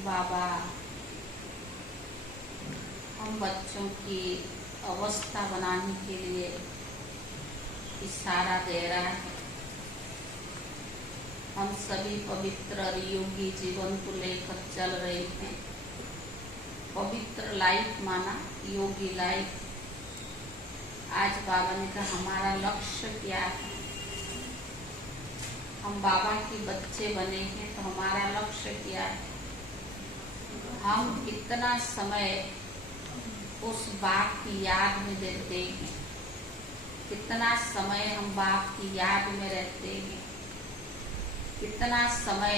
बाबा हम बच्चों की अवस्था बनाने के लिए इशारा दे रहा है। हम सभी पवित्र और योगी जीवन को लेकर चल रहे हैं। पवित्र लाइफ माना योगी लाइफ। आज बाबा ने कहा हमारा लक्ष्य क्या है। हम बाबा के बच्चे बने हैं तो हमारा लक्ष्य क्या है। हम कितना समय उस बाप की याद में देते हैं, कितना समय हम बाप की याद में रहते हैं, कितना समय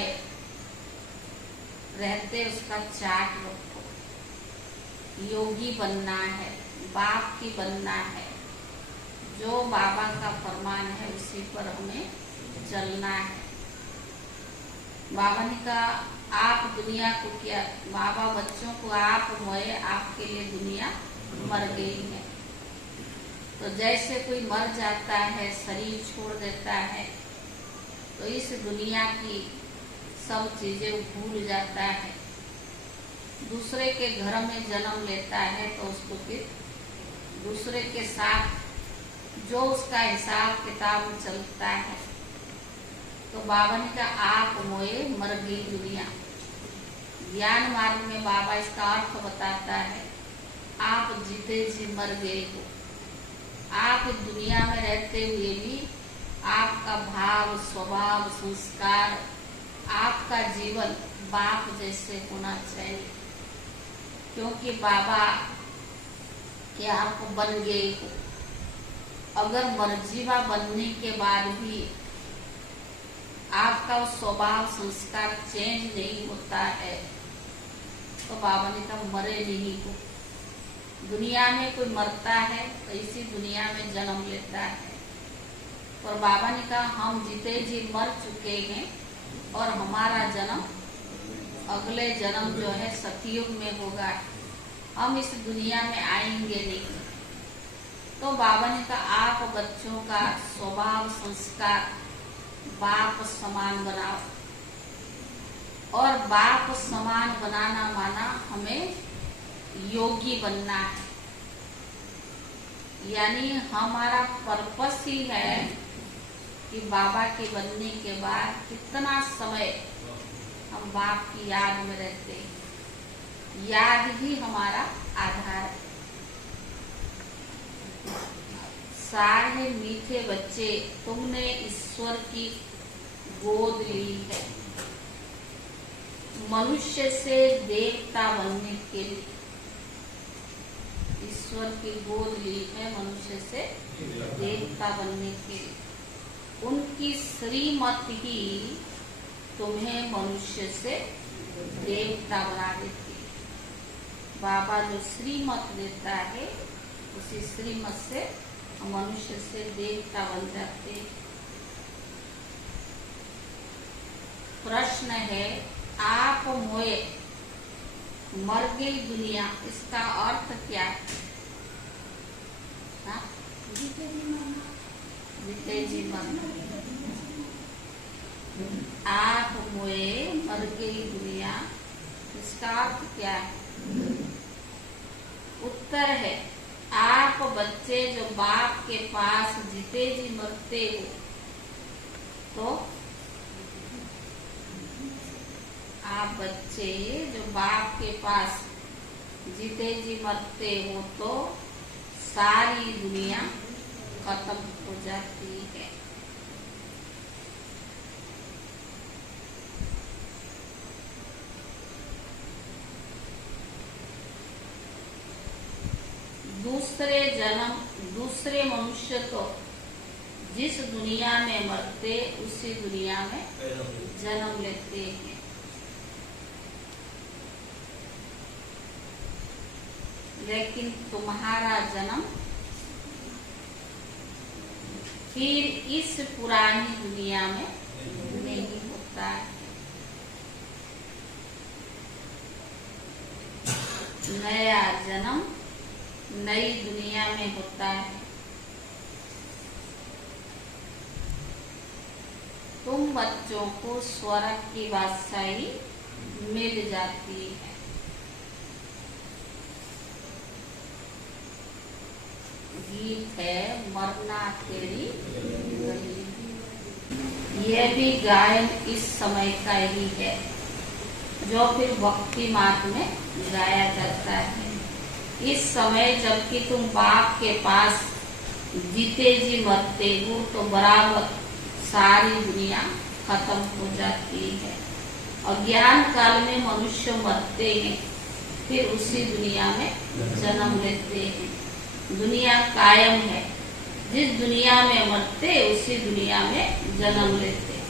रहते उसका चार्ट रखो। योगी बनना है, बाप की बनना है। जो बाबा का फरमान है उसी पर हमें चलना है। बाबा ने कहा आप दुनिया को क्या, बाबा बच्चों को आप मोए, आपके लिए दुनिया मर गई है। तो जैसे कोई मर जाता है, शरीर छोड़ देता है, तो इस दुनिया की सब चीजें भूल जाता है। दूसरे के घर में जन्म लेता है तो उसको फिर दूसरे के साथ जो उसका हिसाब किताब चलता है। तो बाबा ने कहा आप मोए मर गई दुनिया। ज्ञान मार्ग में बाबा इसका अर्थ बताता है आप जीते जी मर गए हो। आप दुनिया में रहते हुए भी आपका भाव, स्वभाव, संस्कार, आपका जीवन बाप जैसे होना चाहिए। क्योंकि बाबा के आप बन गए हो। अगर मर्जीवा बनने के बाद भी आपका स्वभाव संस्कार चेंज नहीं होता है तो बाबा ने कहा मरे नहीं हो। दुनिया में कोई मरता है तो इसी दुनिया में जन्म लेता है। और बाबा ने कहा हम जीते जी मर चुके हैं और हमारा जन्म अगले जन्म जो है सतयुग में होगा। हम इस दुनिया में आएंगे नहीं। तो बाबा ने कहा आप बच्चों का स्वभाव संस्कार बाप समान बनाओ। और बाप समान बनाना माना हमें योगी बनना है। यानी हमारा पर्पस ही है कि बाबा के बनने के बाद कितना समय हम बाप की याद में रहते हैं। याद ही हमारा आधार है। सारे मीठे बच्चे तुमने ईश्वर की गोद ली है मनुष्य से देवता बनने के लिए। ईश्वर की गोद ली है मनुष्य से देवता बनने के लिए। उनकी श्रीमत ही तुम्हें मनुष्य से देवता बना देती है। बाबा जो श्रीमत देता है उसी श्रीमत से मनुष्य से देवता बन जाते हैं। प्रश्न है आप मोए मर गई दुनिया, इसका अर्थ क्या है? जीते जी मरना। आप मोए मर गई दुनिया, इसका अर्थ क्या है? उत्तर है आप बच्चे जो बाप के पास जीते जी मरते हो तो आप बच्चे जो बाप के पास जीते जी मरते हो तो सारी दुनिया खत्म हो जाती है। दूसरे मनुष्य तो जिस दुनिया में मरते उसी दुनिया में जन्म लेते हैं। लेकिन तुम्हारा जन्म फिर इस पुरानी दुनिया में नहीं होता है। नया जन्म नई दुनिया में होता है। तुम बच्चों को स्वर्ग की बादशाही मिल जाती है। गीत है मरना तेरी गली। यह भी गायन इस समय का ही है, जो फिर भक्ति मार्ग में गाया जाता है। इस समय जबकि तुम बाप के पास जीते जी मरते हो तो बराबर सारी दुनिया खत्म हो जाती है। अज्ञान काल में मनुष्य मरते हैं, फिर उसी दुनिया में जन्म लेते हैं। दुनिया कायम है, जिस दुनिया में मरते उसी दुनिया में जन्म लेते।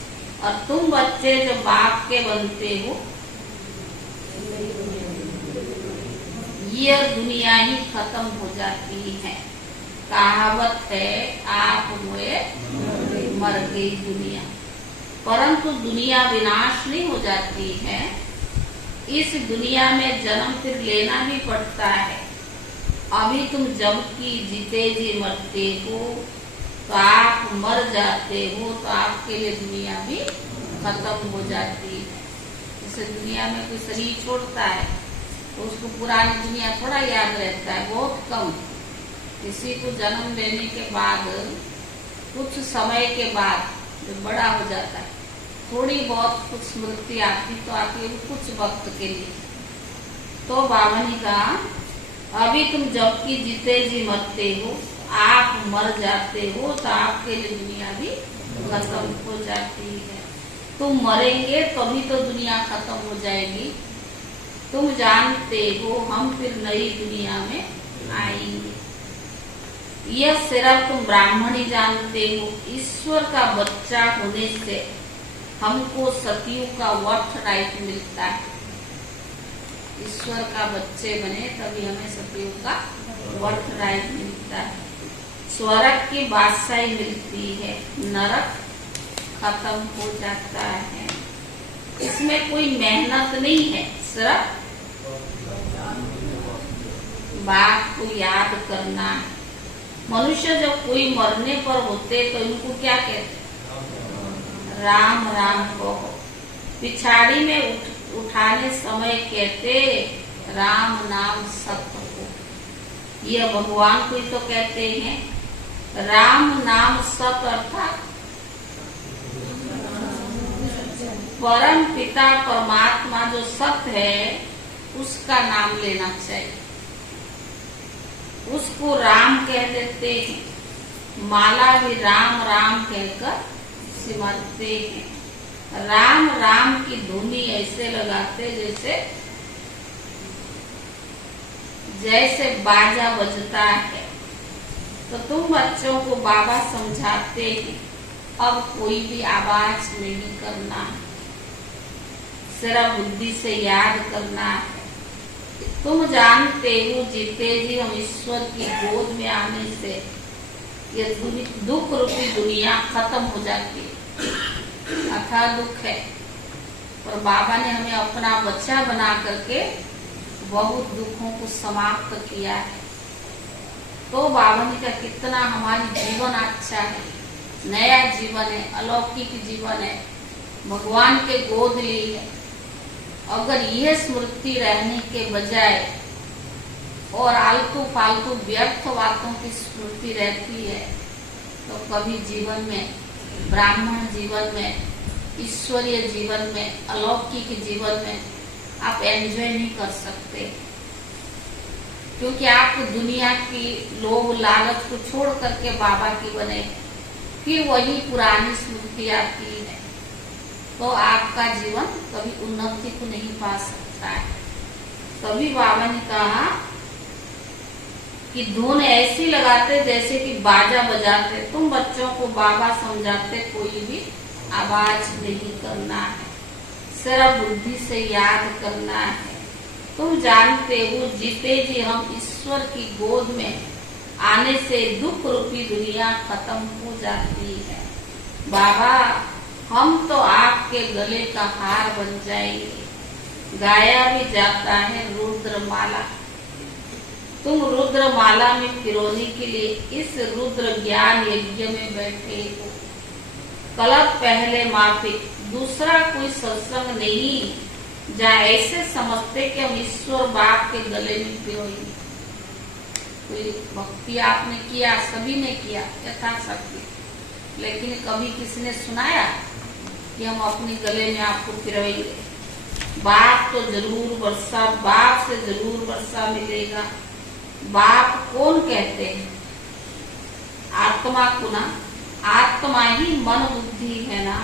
और तुम बच्चे जो बाप के बनते हो, यह दुनिया ही खत्म हो जाती है। कहावत है आप हुए मर गई दुनिया, परंतु दुनिया विनाश नहीं हो जाती है। इस दुनिया में जन्म फिर लेना ही पड़ता है। अभी तुम जबकि जीते जी मरते हो तो आप मर जाते हो, तो आपके लिए दुनिया भी खत्म हो जाती है। जैसे दुनिया में कोई शरीर छोड़ता है तो उसको पुरानी दुनिया थोड़ा याद रहता है, बहुत कम। किसी को जन्म लेने के बाद कुछ समय के बाद जब बड़ा हो जाता है, थोड़ी बहुत कुछ स्मृति आती तो आती है कुछ वक्त के लिए। तो बाबा ने कहा अभी तुम जबकि जीते जी मरते हो, आप मर जाते हो तो आपके लिए दुनिया भी खत्म हो जाती है। तुम मरेंगे तभी तो दुनिया खत्म हो जाएगी। तुम जानते हो हम फिर नई दुनिया में आएंगे। यह सिर्फ तुम ब्राह्मण ही जानते हो। ईश्वर का बच्चा होने से हमको सतयुग का वर्थ राइट मिलता है। ईश्वर का बच्चे बने तभी हमें सतयुग का वर्थ राइट मिलता है। स्वर्ग की बादशाही मिलती है, नरक खत्म हो जाता है। इसमें कोई मेहनत नहीं है, सिर्फ बात को याद करना है। मनुष्य जब कोई मरने पर होते तो इनको क्या कहते? राम राम कहो। पिछाड़ी में उठाने समय कहते राम नाम सत्य हो। यह भगवान को ही तो कहते हैं राम नाम सत्य, अर्थात परम पिता परमात्मा जो सत्य है उसका नाम लेना चाहिए। उसको राम कह देते हैं, माला भी राम राम कहकर सिमरते हैं। राम राम की धुनी ऐसे लगाते जैसे बाजा बजता है। तो तुम बच्चों को बाबा समझाते हैं अब कोई भी आवाज नहीं करना है, सिर्फ बुद्धि से याद करना है। तुम जानते हो जीते जी हम ईश्वर की गोद में आने से ये दुख रूपी दुनिया खत्म हो जाती है। अथाह दुख है, पर बाबा ने हमें अपना बच्चा बना करके बहुत दुखों को समाप्त किया है। तो बाबा ने कहा कितना हमारी जीवन अच्छा है, नया जीवन है, अलौकिक जीवन है, भगवान के गोद ली है। अगर यह स्मृति रहने के बजाय और आलतू फालतू व्यर्थ बातों की स्मृति रहती है तो कभी जीवन में, ब्राह्मण जीवन में, ईश्वरीय जीवन में, अलौकिक जीवन में आप एंजॉय नहीं कर सकते। क्योंकि आप दुनिया की लोभ लालच को छोड़ करके बाबा की बने, फिर वही पुरानी स्मृति आती है तो आपका जीवन कभी उन्नति को नहीं पा सकता है। तभी बाबा ने कहा कि धुन ऐसी लगाते जैसे कि बाजा बजाते। तुम बच्चों को बाबा समझाते कोई भी आवाज नहीं करना है, सिर्फ बुद्धि से याद करना है। तुम जानते हो जीते जी हम ईश्वर की गोद में आने से दुख रूपी दुनिया खत्म हो जाती है। बाबा हम तो आपके गले का हार बन जाएंगे। गाया भी जाता है रुद्रमाला। तुम रुद्रमाला में पिरोने के लिए इस रुद्र ज्ञान यज्ञ में बैठे हो। कलप पहले माफिक, दूसरा कोई सत्संग नहीं जहाँ ऐसे समझते कि हम ईश्वर बाप के गले में पिरोएंगे। कोई भक्ति आपने किया, सभी ने किया यथाशक्ति, लेकिन कभी किसी ने सुनाया कि हम अपने गले में आपको पिरोएंगे? बाप तो जरूर वर्षा, बाप से जरूर वर्षा मिलेगा। बाप कौन कहते हैं? आत्मा को ना। आत्मा ही मन बुद्धि है ना।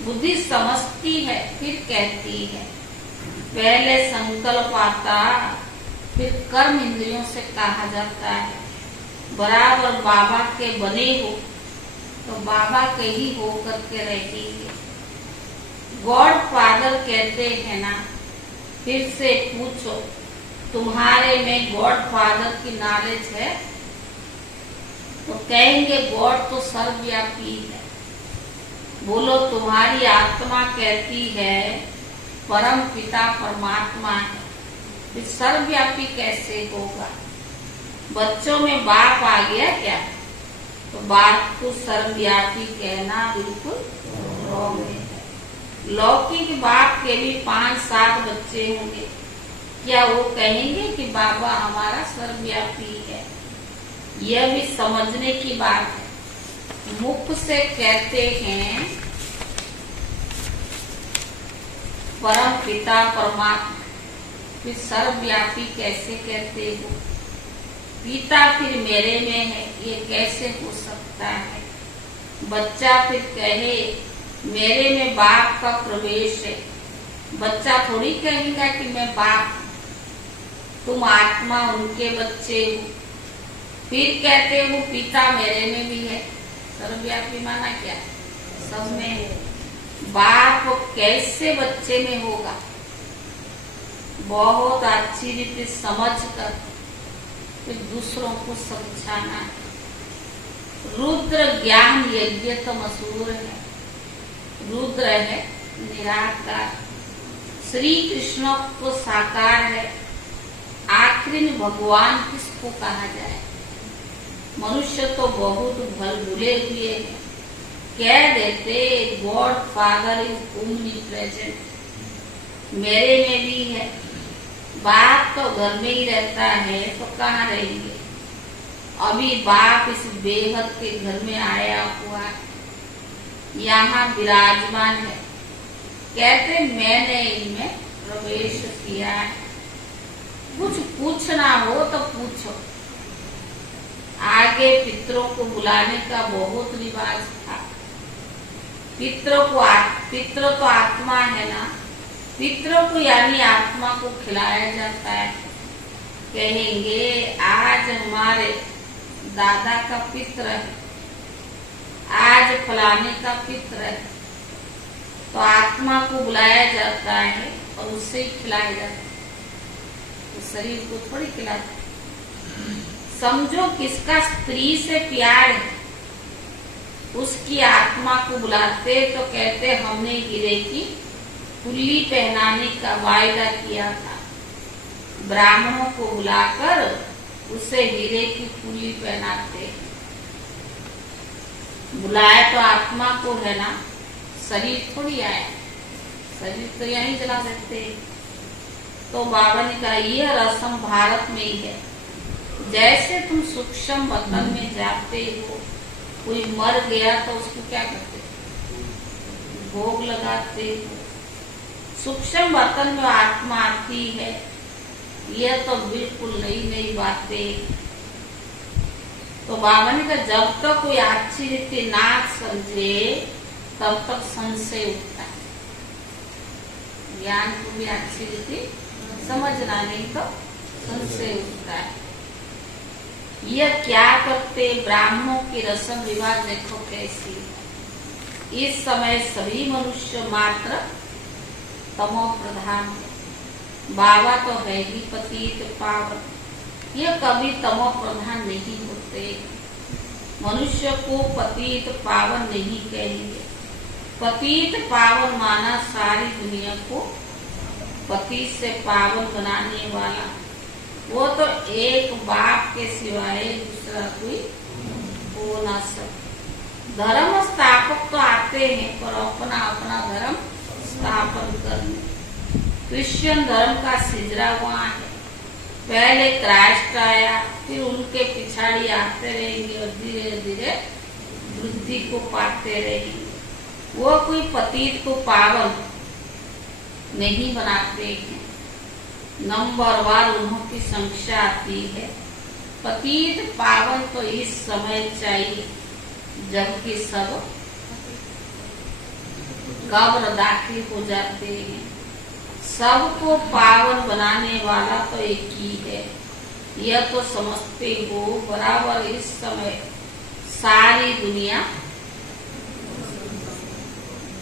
बुद्धि समझती है फिर कहती है। पहले संकल्प आता, फिर कर्म इंद्रियों से कहा जाता है। बराबर बाबा के बने हो तो बाबा के ही होकर के रहेंगे। गॉड फादर कहते हैं ना। फिर से पूछो, तुम्हारे में गॉड फादर की नॉलेज है? तो कहेंगे गॉड तो सर्वव्यापी है। बोलो, तुम्हारी आत्मा कहती है परम पिता परमात्मा है, फिर सर्वव्यापी कैसे होगा? बच्चों में बाप आ गया क्या? तो बाप को सर्वव्यापी कहना बिल्कुल रॉन्ग है। लौकिक बाप के भी 5-7 बच्चे होंगे, क्या वो कहेंगे कि बाबा हमारा सर्वव्यापी है? यह भी समझने की बात है। मुख से कहते हैं परम पिता परमात्मा, फिर सर्वव्यापी कैसे कहते हो? पिता फिर मेरे में है, ये कैसे हो सकता है? बच्चा फिर कहे मेरे में बाप का प्रवेश है। बच्चा थोड़ी कहेगा कि मैं बाप, तुम आत्मा उनके बच्चे हो। फिर कहते हो पिता मेरे में भी है। सर्वव्यापी माना क्या? सब में है। बाप कैसे बच्चे में होगा? बहुत अच्छी रीति समझ कर फिर दूसरों को समझाना है। रुद्र ज्ञान यज्ञ तो मशहूर है। रुद्र है निराकार, श्री कृष्ण को साकार है। आखिर में भगवान किसको कहा जाए? मनुष्य तो बहुत भूले हुए हैं। कह देते God father is omni present, मेरे में भी है। बाप तो घर में ही रहता है तो कहाँ रहेंगे? अभी बाप इस बेहद के घर में आया हुआ है, यहाँ विराजमान है। कहते मैंने इनमें प्रवेश किया है। कुछ पूछना हो तो पूछो। आगे पितरों को बुलाने का बहुत रिवाज था। पितरों तो आत्मा है ना। पितरों को यानी आत्मा को खिलाया जाता है। कहेंगे आज हमारे दादा का पित्र है, आज फलाने का पित्र है, तो आत्मा को बुलाया जाता है और उससे ही खिलाया जाता है। तो शरीर को थोड़ी खिलाते। समझो किसका स्त्री से प्यार है, उसकी आत्मा को बुलाते तो कहते हमने हीरे की फुल्ली पहनाने का वायदा किया था। ब्राह्मणों को बुलाकर उसे हीरे की फुल्ली पहनाते। बुलाया तो आत्मा को है ना, शरीर थोड़ी आया। शरीर तो यहीं जला सकते। तो बाबा ने कहा यह रस्म भारत में ही है। जैसे तुम सूक्ष्म वतन में जाते हो, कोई मर गया तो उसको क्या करते? भोग लगाते हो। सूक्ष्म वतन में आत्मा आती है। यह तो बिल्कुल नई नई बातें। तो बाबा ने कहा जब तक कोई अच्छी रीति ना समझे तब तक संशय उठता है। ज्ञान को भी अच्छी रीति समझना, नहीं तो संशय उठता है। यह क्या करते? ब्राह्मणों की रस्म रिवाज देखो कैसी है। इस समय सभी मनुष्य मात्र तमो प्रधान है। बाबा तो है ही पतित पावन, यह कभी तमो प्रधान नहीं होते। मनुष्य को पतित पावन नहीं कहेंगे। पतित पावन माना सारी दुनिया को पति से पावन बनाने वाला। वो तो एक बाप के सिवाय दूसरा कोई हो ना सकता। धर्म स्थापक तो आते हैं पर अपना अपना धर्म स्थापन करने। क्रिश्चियन धर्म का सिजरा वहाँ है। पहले क्राइस्ट आया, फिर उनके पिछाड़ी आते रहेंगे और धीरे धीरे वृद्धि को पाते रहेंगे। वो कोई पतित को पावन नहीं बनाते हैं। नंबरवार उन्होंने संख्या आती है। पतित पावन तो इस समय चाहिए जबकि सब कब्र दाखिल हो जाते हैं। सबको पावन बनाने वाला तो एक ही है, यह तो समझते हो। बराबर इस समय सारी दुनिया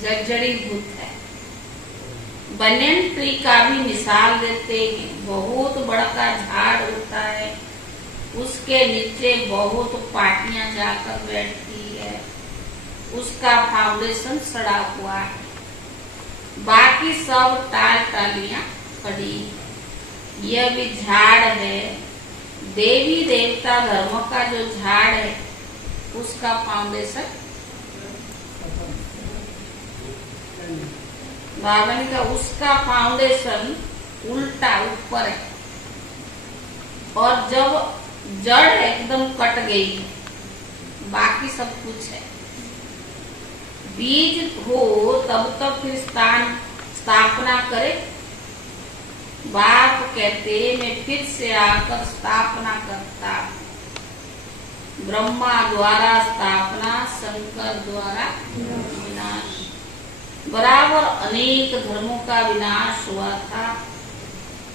जर्जरीभूत है। बनन ट्री का भी मिसाल देते हैं। बहुत बड़ा का झाड़ होता है, उसके नीचे बहुत पाटियां जाकर बैठती है, उसका फाउंडेशन सड़ा हुआ है, बाकी सब टालियां खड़ी। यह भी झाड़ है। देवी देवता धर्म का जो झाड़ है उसका फाउंडेशन बाबा ने कहा उसका फाउंडेशन उल्टा ऊपर है, और जब जड़ एकदम कट गई है बाकी सब कुछ है। बीज हो तब तक फिर स्थापना करे। बाप कहते मैं फिर से आकर स्थापना करता हूँ। ब्रह्मा द्वारा स्थापना, शंकर द्वारा विनाश। बराबर अनेक धर्मों का विनाश हुआ था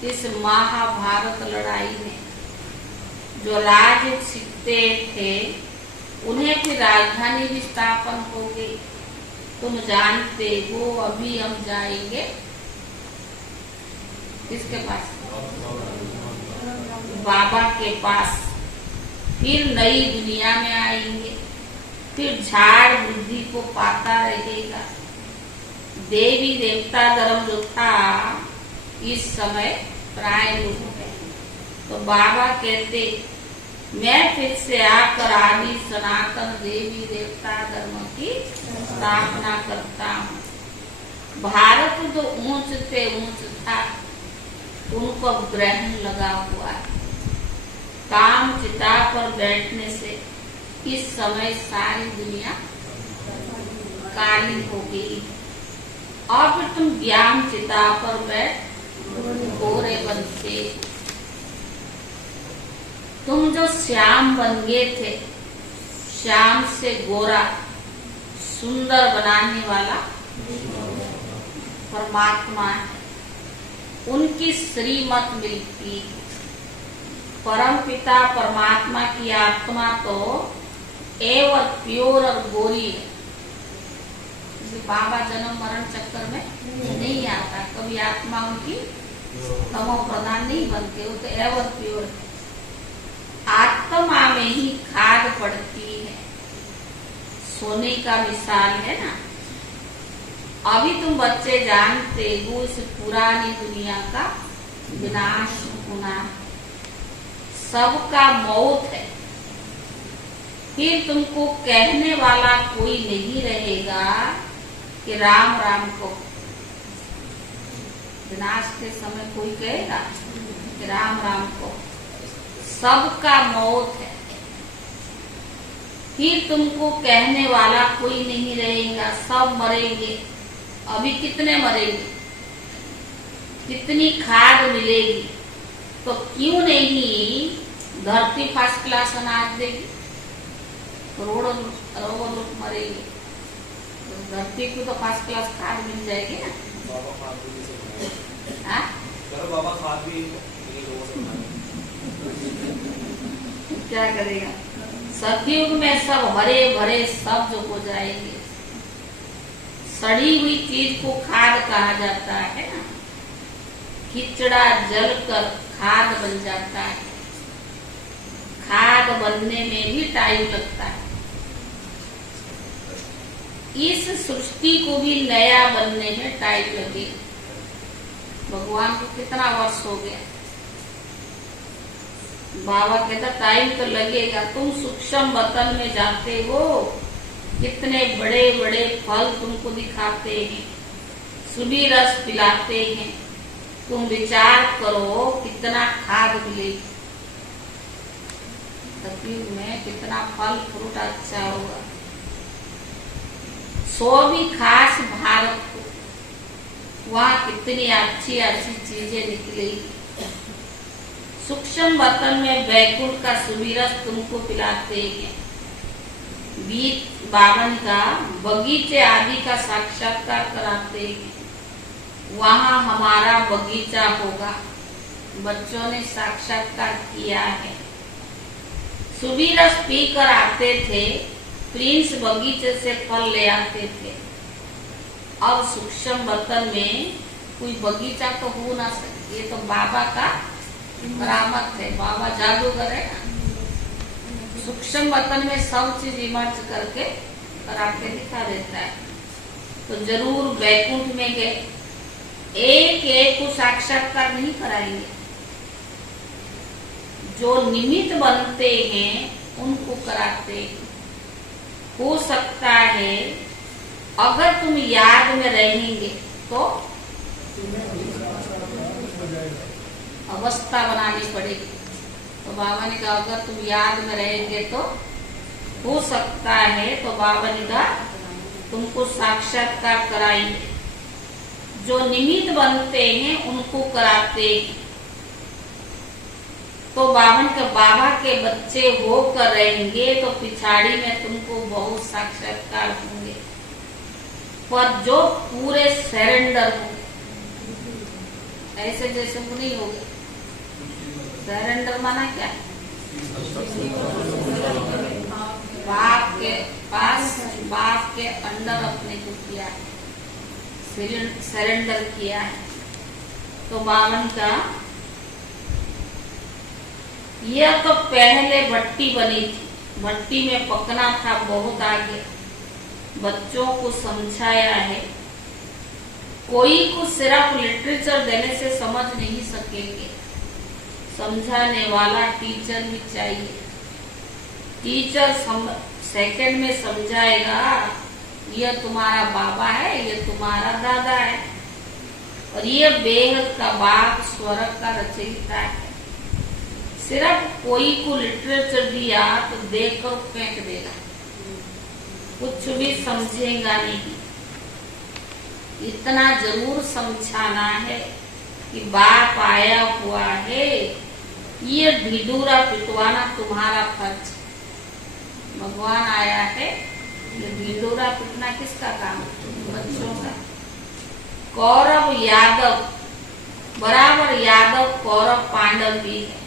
इस महाभारत लड़ाई में। जो राज्य जीतते थे उन्हें फिर राजधानी भी स्थापन हो गई। तुम जानते हो अभी हम जाएंगे किसके पास? बाबा के पास। फिर नई दुनिया में आएंगे, फिर झाड़ वृद्धि को पाता रहेगा। देवी देवता धर्म जो था इस समय प्राय लोग है। तो बाबा कहते मैं फिर से आकर आदि सनातन देवी देवता धर्म की स्थापना करता हूँ। भारत जो ऊंच से ऊंच था उनको ग्रहण लगा हुआ है। काम चिता पर बैठने से इस समय सारी दुनिया काली हो गई। और फिर तुम ज्ञान चिता पर बैठ गोरे बनते। तुम जो श्याम बन गए थे, श्याम से गोरा सुंदर बनाने वाला परमात्मा है। उनकी श्रीमत मिलती है। परम पिता परमात्मा की आत्मा तो एवं प्योर और गोरी है। बाबा जन्म मरण चक्कर में नहीं आता, कभी आत्मा उनकी तमो प्रधान नहीं बनते, वो तो एवं प्योर है। आत्मा में ही खाद पड़ती है। सोने का मिसाल है ना। अभी तुम बच्चे जानते हो इस पुरानी दुनिया का विनाश होना, सबका मौत है। फिर तुमको कहने वाला कोई नहीं रहेगा कि राम राम को। विनाश के समय कोई कहेगा कि राम राम को। सबका मौत है। फिर तुमको कहने वाला कोई नहीं रहेगा, सब मरेंगे। अभी कितने मरेंगे, कितनी खाद मिलेगी, तो क्यों नहीं धरती फर्स्ट क्लास अनाज देगी। करोड़ों लोग मरेंगे, तो धरती को तो फर्स्ट क्लास खाद मिल जाएगी ना। बाबा खाद भी क्या करेगा। सतयुग में सब हरे भरे सब जो हो जाएंगे। सड़ी हुई चीज को खाद कहा जाता है ना। खिचड़ा जल कर खाद बन जाता है। खाद बनने में भी टाइम लगता है। इस सृष्टि को भी नया बनने में टाइम लगे। भगवान को कितना वर्ष हो गया। बाबा कहता टाइम तो लगेगा। तुम सूक्ष्म वतन में जाते हो, कितने बड़े बड़े फल तुमको दिखाते हैं, सुबी रस पिलाते हैं, तुम विचार करो कितना खाद मिलेगी, सतयुग में कितना फल फ्रूट अच्छा होगा। सो भी खास भारत को, वहाँ कितनी अच्छी अच्छी चीजें निकलेगी। सूक्ष्म बर्तन में बैकुंठ का सुमिरस तुमको पिलाते हैं। बीत बावन का बगीचे आदि का साक्षात्कार कराते हैं। वहाँ हमारा बगीचा होगा, बच्चों ने साक्षात्कार किया है। सुबीरस पीकर आते थे, प्रिंस बगीचे से फल ले आते थे। अब सूक्ष्म बर्तन में कोई बगीचा तो हो ना सके, ये तो बाबा का करामत है, बाबा जादूगर है। सूक्ष्म बर्तन में सब चीज इमर्ज करके कराके दिखा देता है। तो जरूर बैकुंठ में गए, एक एक को साक्षात्कार नहीं कराएंगे, जो निमित्त बनते हैं उनको कराते हैं। हो सकता है अगर तुम याद में रहेंगे तो अवस्था बनानी पड़ेगी। तो बाबा ने कहा अगर तुम याद में रहेंगे तो हो सकता है, तो बाबा ने कहा तुमको साक्षात्कार कराएंगे। जो निमित्त बनते हैं उनको कराते हैं। तो बाबा के बच्चे होकर रहेंगे तो पिछाड़ी में तुमको बहुत साक्षात्कार होंगे। पर जो पूरे सरेंडर हो, ऐसे जैसे वो नहीं होगे। सरेंडर माना क्या है? बाप के पास, बाप के अंडर अपने को किया है, सरेंडर किया है। तो बावन का यह तो पहले भट्टी बनी थी, भट्टी में पकना था बहुत आगे। बच्चों को समझाया है, कोई को सिर्फ लिटरेचर देने से समझ नहीं सकेंगे, समझाने वाला टीचर भी चाहिए। टीचर सेकंड में समझाएगा, यह तुम्हारा बाबा है, यह तुम्हारा दादा है, और ये बेहद का बाप स्वर्ग का रचयिता है। सिर्फ कोई को लिटरेचर दिया तो देखकर फेंक देगा, कुछ भी समझेगा नहीं। इतना जरूर समझाना है कि बाप आया हुआ है, ये ढिढूरा पिटवाना तुम्हारा फर्ज। भगवान आया है, ये ढिढूरा पिटना किसका काम? बच्चों का। कौरव यादव बराबर, यादव कौरव पांडव भी है।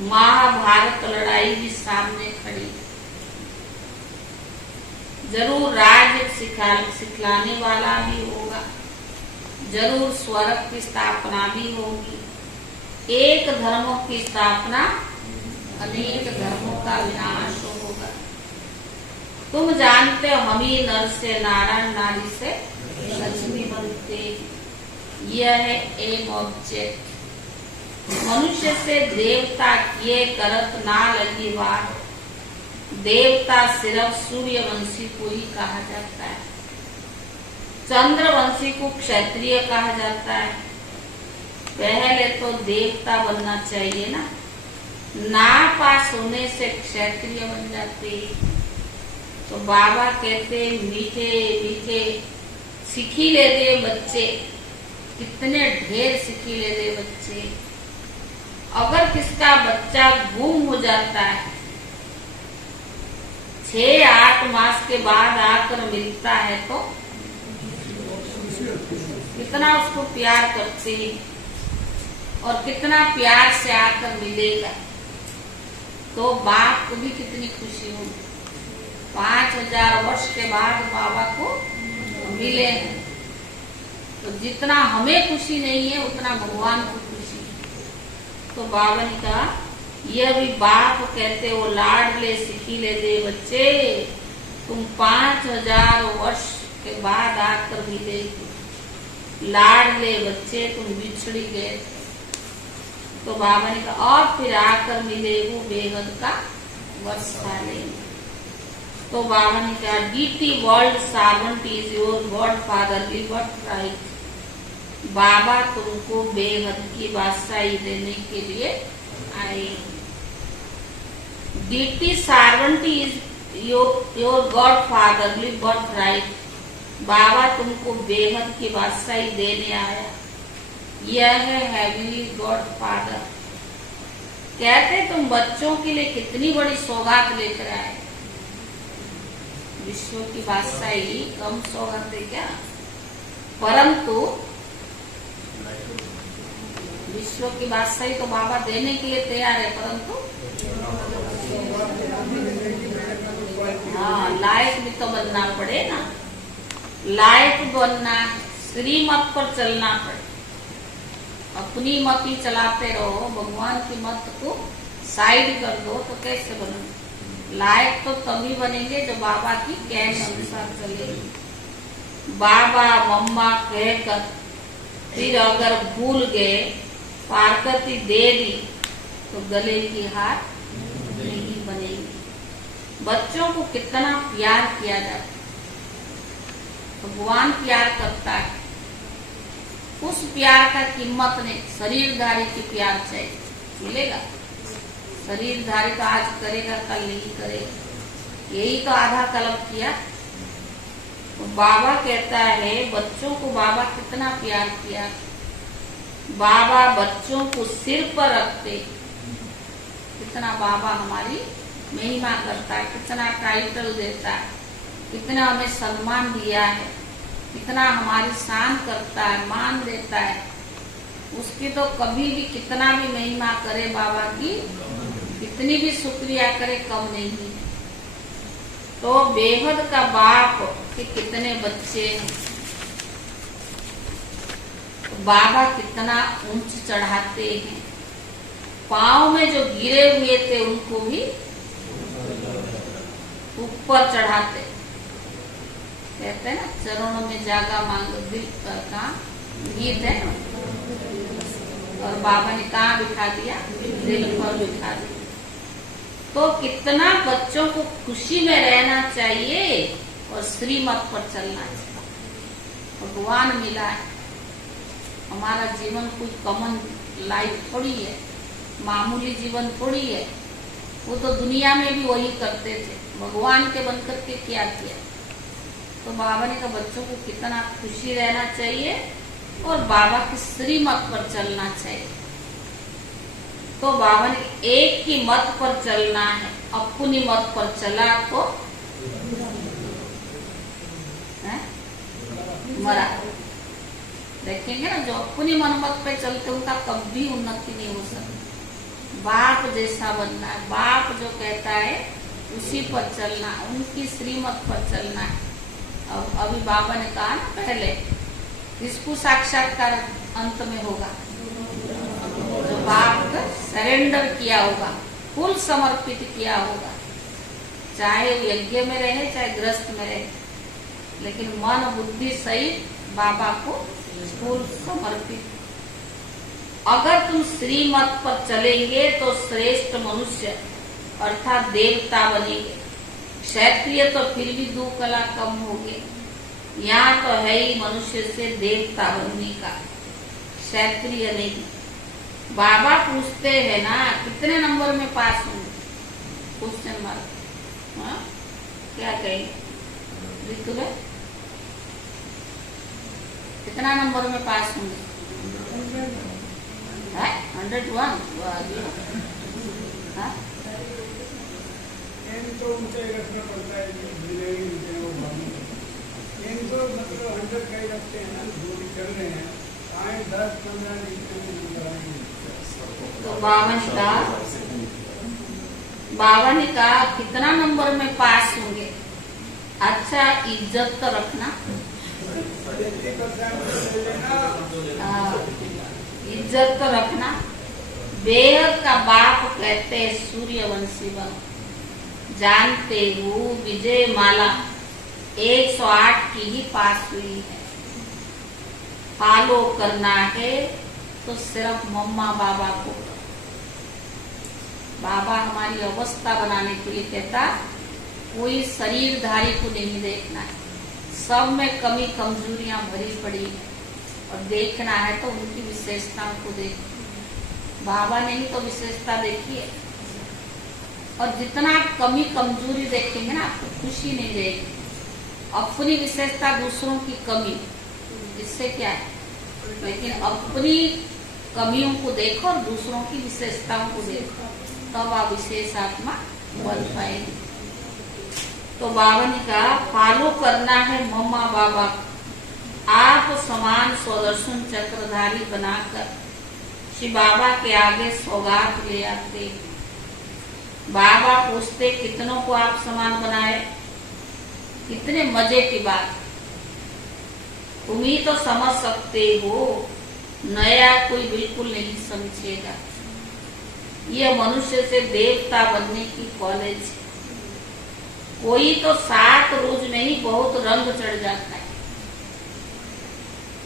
महाभारत लड़ाई भी सामने खड़ी। जरूर राज्य सिखलाने वाला भी होगा, जरूर स्वर्ग की स्थापना भी होगी। एक धर्मों की स्थापना, अनेक धर्मों का विनाश होगा। तुम जानते हो हम ही नर से नारायण, नारी से लक्ष्मी बनते। यह है एम ऑब्जेक्ट। मनुष्य से देवता किए करत ना लगी बात। देवता सिर्फ सूर्यवंशी को ही कहा जाता है, चंद्रवंशी को क्षत्रिय कहा जाता है। पहले तो देवता बनना चाहिए ना पास होने से क्षत्रिय बन जाते। तो बाबा कहते मीठे मीठे सिखिले दे बच्चे, कितने ढेर सिखिले दे बच्चे। अगर किसका बच्चा गुम हो जाता है, 6-8 मास के बाद आकर मिलता है तो कितना उसको प्यार करते हैं, और कितना प्यार से आकर मिलेगा तो बाप को भी कितनी खुशी होगी। 5000 वर्ष के बाद बाबा को मिले हैं, तो जितना हमें खुशी नहीं है उतना भगवान को खुशी है। तो बाबा ने कहा यह भी बाप कहते वो लाडले सिखिले दे बच्चे, तुम 5000 वर्ष के बाद आकर मिले। लाडले बच्चे तुम बिछड़ी गए थे। तो बाबा ने कहा और फिर आकर मिले वो बेहद का वर्षा लेंगे। तो बाबा ने कहा deity world sovereignty is your Godfatherly birthright. बाबा तुमको बेहद की बादशाही देने के लिए आए। Deity sovereignty is your Godfatherly birthright. बाबा तुमको बेहद की बादशाही देने आया। यह है हेवनली गॉड फादर। कहते तुम बच्चों के लिए कितनी बड़ी सौगात लेकर आए। विश्व की बादशाही कम सौगात है क्या? परंतु विश्व की बादशाही तो बाबा देने के लिए तैयार है, परंतु हाँ, लायक भी तो बनना पड़े ना। लायक बनना, श्रीमत पर चलना पड़े। अपनी मत ही चलाते रहो, भगवान की मत को साइड कर दो तो कैसे बनेंगे? लायक तो तभी बनेंगे जो बाबा की कहने अनुसार चलेंगे। बाबा मम्मा कहकर फिर अगर भूल गए, फारकती दे दी तो गले की हार नहीं बनेगी। बच्चों को कितना प्यार किया जाता है। भगवान प्यार करता है, उस प्यार का कीमत नहीं। शरीरधारी की प्यार चाहिए, मिलेगा? शरीरधारी तो आज करेगा कल नहीं करेगा, यही तो आधा कल्प किया। तो बाबा कहता है बच्चों को बाबा कितना प्यार किया। बाबा बच्चों को सिर पर रखते, कितना बाबा हमारी महिमा करता है, कितना टाइटल देता है, कितना हमें सम्मान दिया है, कितना हमारी शान करता है, मान देता है। उसकी तो कभी भी कितना भी महिमा करे बाबा की, कितनी भी शुक्रिया करे, कम नहीं है। तो बेहद का बाप के कितने बच्चे हैं, तो बाबा कितना ऊंच चढ़ाते हैं। पाँव में जो गिरे हुए थे उनको भी ऊपर चढ़ाते। कहते हैं ना, चरणों में जागा मांगो दिल का गीत है ना। और बाबा ने कहाँ बिठा दिया? दिल पर बिठा दिया। तो कितना बच्चों को खुशी में रहना चाहिए और श्रीमत पर चलना चाहिए। भगवान मिला है, हमारा जीवन कोई कॉमन लाइफ थोड़ी है, मामूली जीवन थोड़ी है। वो तो दुनिया में भी वही करते थे, भगवान के बनकर के क्या किया। तो बाबा ने कहा बच्चों को कितना खुशी रहना चाहिए और बाबा की श्रीमत पर चलना चाहिए। तो बाबा ने एक की मत पर चलना है, अपनी मत पर चला तो मरा। देखेंगे ना, जो अपनी मनमत पे चलते उनका कभी उन्नति नहीं हो सकती। बाप जैसा बनना है, बाप जो कहता है उसी पर चलना, उनकी श्रीमत पर चलना है। अब अभी बाबा ने कहा ना पहले, इसको साक्षात्कार अंत में होगा जो बाप को सरेंडर किया होगा, फुल समर्पित किया होगा, चाहे यज्ञ में रहे चाहे ग्रस्त में रहे, लेकिन मन बुद्धि सहित बाबा को फुल समर्पित। अगर तुम श्रीमत पर चलेंगे तो श्रेष्ठ मनुष्य अर्थात देवता बनेंगे। क्षत्रिय तो फिर भी 2 कला कम हो गए, यहाँ तो है ही मनुष्य से देवता बनने का, क्षत्रिय नहीं। बाबा पूछते हैं ना कितने नंबर में पास होंगे, क्वेश्चन मार्क। क्या कहेंगे ऋतु में? कितना नंबर में पास होंगे? 101। तो उनसे रखना पड़ता है, इनको मतलब 100 कई रखते हैं ना, जो भी कर रहे हैं, 10-15 तो बाबा ने कहा कितना नंबर में पास होंगे? अच्छा, इज्जत तो रखना, इज्जत तो रखना। बेहद का बाप कहते हैं सूर्यवंशी बनो। जानते हो विजय माला 108 की ही पास हुई है। फॉलो करना है तो सिर्फ मम्मा बाबा को। बाबा हमारी अवस्था बनाने के लिए कहता, कोई शरीरधारी को नहीं देखना है, सब में कमी कमजोरियां भरी पड़ी है। और देखना है तो उनकी विशेषताओं को देखो। बाबा ने ही तो विशेषता देखी है। और जितना आप कमी कमजोरी देखेंगे ना, आपको खुशी नहीं रहेगी। अपनी विशेषता, दूसरों की कमी, इससे क्या है? लेकिन अपनी कमियों को देखो और दूसरों की विशेषताओं को देखो, तब आप विशेष आत्मा बन पाएंगे। तो बाबा ने कहा फॉलो करना है मम्मा बाबा, आप समान स्वदर्शन चक्रधारी बनाकर श्री बाबा के आगे सौगात ले आते। बाबा पूछते कितनों को आप समान बनाए? कितने मजे की बात। तुम ही तो समझ सकते हो, नया कोई बिल्कुल नहीं समझेगा। यह मनुष्य से देवता बनने की कॉलेज है। कोई तो 7 रोज में ही बहुत रंग चढ़ जाता है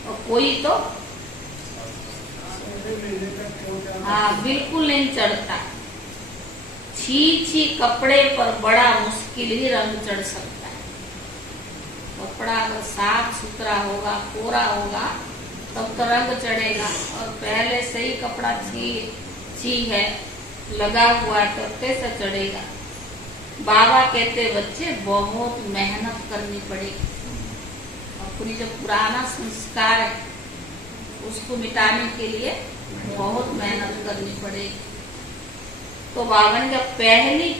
और कोई तो हाँ बिल्कुल नहीं चढ़ता। छी कपड़े पर बड़ा मुश्किल ही रंग चढ़ सकता है। कपड़ा अगर साफ सुथरा होगा, कोरा होगा, तब तो रंग चढ़ेगा। और पहले से ही कपड़ा छी है, लगा हुआ है, तो कैसे चढ़ेगा? बाबा कहते बच्चे बहुत मेहनत करनी पड़ेगी। अपनी जो पुराना संस्कार है उसको मिटाने के लिए बहुत मेहनत करनी पड़ेगी। तो बाबा ने कहा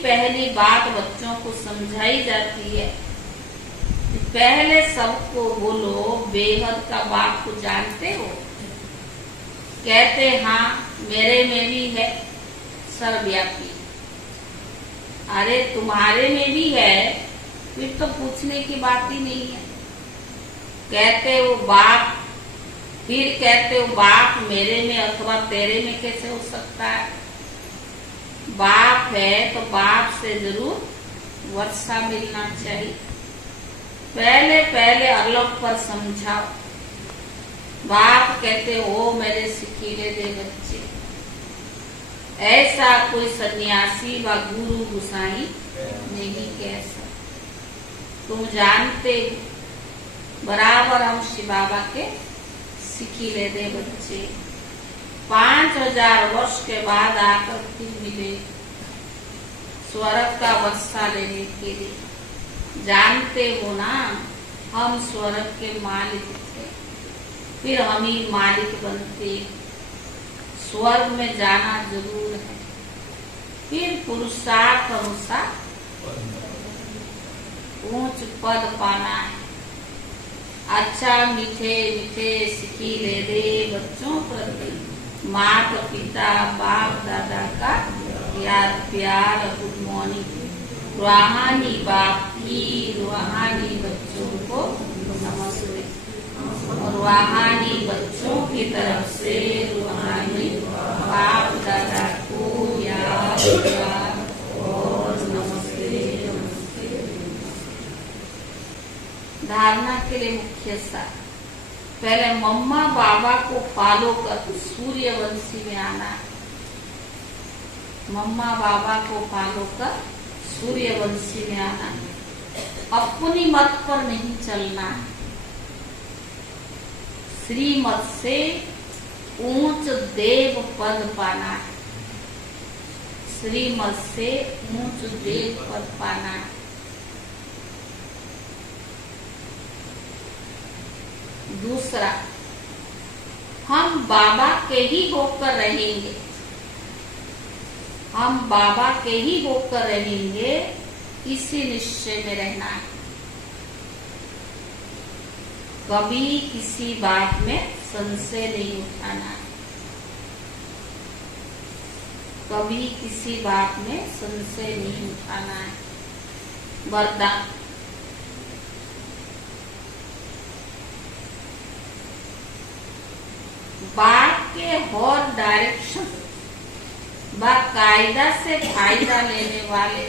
पहली बात बच्चों को समझाई जाती है कि पहले सबको बोलो बेहद का बाप को जानते हो? कहते हाँ मेरे में भी है सर्वव्यापी। अरे तुम्हारे में भी है, फिर तो पूछने की बात ही नहीं है। कहते हो बाप, फिर कहते हो बाप मेरे में अथवा तेरे में कैसे हो सकता है? बाप है तो बाप से जरूर वर्षा मिलना चाहिए। पहले अलग पर समझाओ। बाप कहते हो मेरे सिखीले दे बच्चे, ऐसा कोई सन्यासी व गुरु गुसाई नहीं कह सकता। तुम जानते हो बराबर हम शिव बाबा के सिखीले दे बच्चे 5000 वर्ष के बाद आकर फिर मिले स्वर्ग का वर्षा लेने के लिए। जानते हो ना हम स्वर्ग के मालिक थे, फिर हम ही मालिक बनते। स्वर्ग में जाना जरूर है, फिर पुरुषार्थ अनुसार ऊंच पद पाना है। अच्छा मीठे मीठे सिखीले दे बच्चों प्रति माता पिता बाप दादा का प्यार गुड मॉर्निंग। रूहानी बाप की रूहानी बच्चों को नमस्ते और रूहानी बच्चों की तरफ से रूहानी बाप दादा को प्यार और नमस्ते। धारणा के लिए मुख्य सार, पहले मम्मा बाबा को फॉलो कर सूर्यवंशी में आना है। मम्मा बाबा को फॉलो कर सूर्यवंशी में आना है। अपनी मत पर नहीं चलना है। श्रीमत से ऊंच देव पद पाना है। श्रीमत से ऊंच देव पद पाना है। दूसरा, हम बाबा के ही होकर रहेंगे। हम बाबा के ही होकर रहेंगे, इसी निश्चय में रहना है। कभी किसी बात में संशय नहीं उठाना है। कभी किसी बात में संशय नहीं उठाना है। वरदान, बात के हर डायरेक्शन बाकायदा से फायदा लेने वाले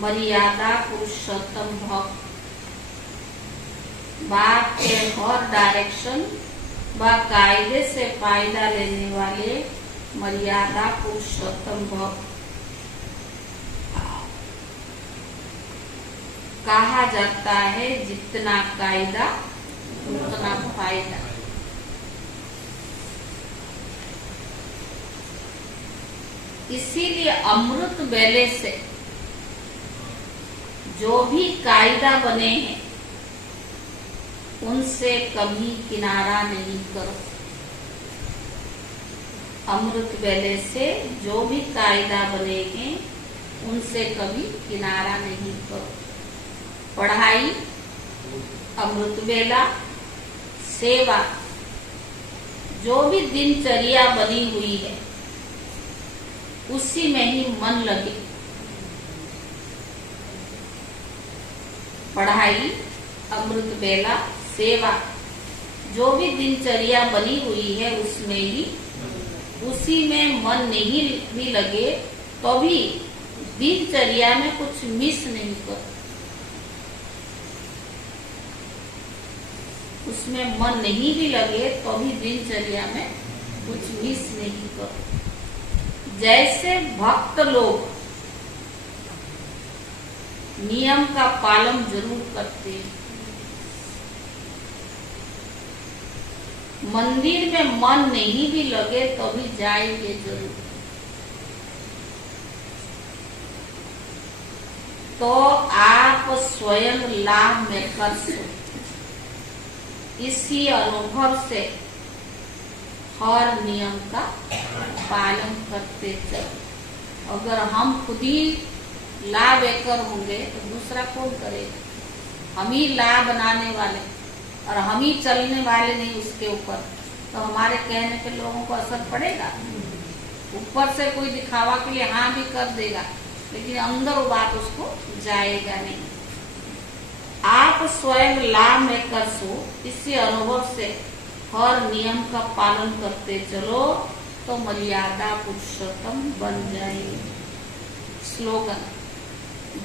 मर्यादा पुरुषोत्तम भक्त। बात के हर डायरेक्शन बाकायदे से फायदा लेने वाले मर्यादा पुरुषोत्तम भक्त कहा जाता है। जितना कायदा उतना फायदा। इसीलिए अमृत बेले से जो भी कायदा बने हैं उनसे कभी किनारा नहीं करो। अमृत बेले से जो भी कायदा बने हैं उनसे कभी किनारा नहीं करो। पढ़ाई, अमृत बेला, सेवा, जो भी दिनचर्या बनी हुई है उसी में ही मन लगे। पढ़ाई, अमृत बेला, सेवा, जो भी दिनचर्या बनी हुई है उसमें ही, उसी में मन नहीं भी लगे तो भी दिनचर्या में कुछ मिस नहीं करो। उसमें मन नहीं भी लगे तो भी दिनचर्या में कुछ मिस नहीं करो। जैसे भक्त लोग नियम का पालन जरूर करते हैं, मंदिर में मन नहीं भी लगे तो भी जाएंगे जरूर, तो आप स्वयं लाभ में कर सो। इसी अनुभव से हर नियम का पालन करते चलो। अगर हम खुद ही लाभ लेकर होंगे तो दूसरा कौन करेगा? हम ही लाभ बनाने वाले और हम ही चलने वाले नहीं उसके ऊपर, तो हमारे कहने पे लोगों को असर पड़ेगा? ऊपर से कोई दिखावा के लिए हाँ भी कर देगा, लेकिन अंदर वो बात उसको जाएगा नहीं। आप स्वयं लाभ में कर सो, इसी अनुभव से हर नियम का पालन करते चलो तो मर्यादा पुरुषोत्तम बन जाएंगे। स्लोगन: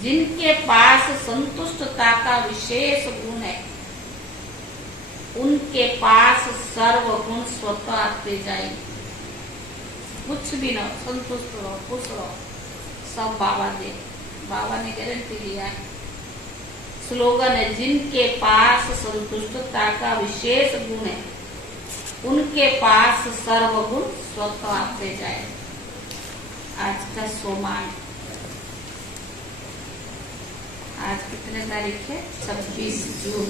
जिनके पास संतुष्टता का विशेष गुण है उनके पास सर्व गुण स्वतः आते जाएंगे। कुछ भी ना, संतुष्ट रहो, खुश रहो, सब बाबा दे। बाबा ने गारंटी लिया है। स्लोगन है: जिनके पास संतुष्टता का विशेष गुण है उनके पास सर्व गुण स्वतः आते जाए। आज का सोमवार, आज कितने तारीख है? 26 जून।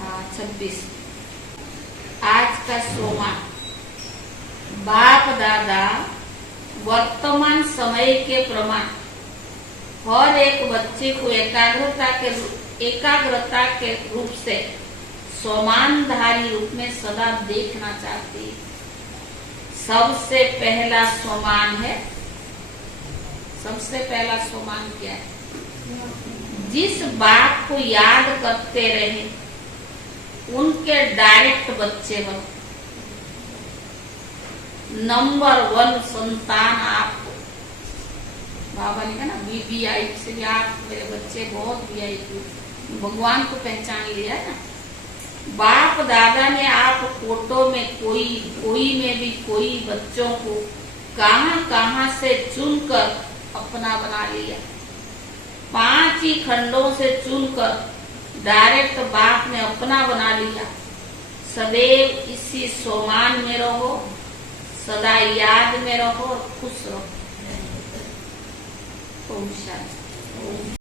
हाँ, 26। आज का सोमवार बाप दादा वर्तमान समय के प्रमाण हर एक बच्चे को एकाग्रता के रूप से सोमानधारी रूप में सदा देखना चाहते हैं। सबसे पहला सोमान है, सबसे पहला सोमान क्या है? जिस बात को याद करते रहे उनके डायरेक्ट बच्चे बनो। नंबर 1 संतान आपको। बाबा ने कहा ना, VIP से भी आप मेरे बच्चे बहुत VIP, भगवान को पहचान लिया ना। बाप दादा ने आप फोटो में कोई में भी कोई बच्चों को कहां से चुनकर अपना बना लिया। 5 ही खंडों से चुनकर डायरेक्ट बाप ने अपना बना लिया। सदैव इसी सोमान में रहो, सदा याद में रहो और खुश रहो। ओम शांति।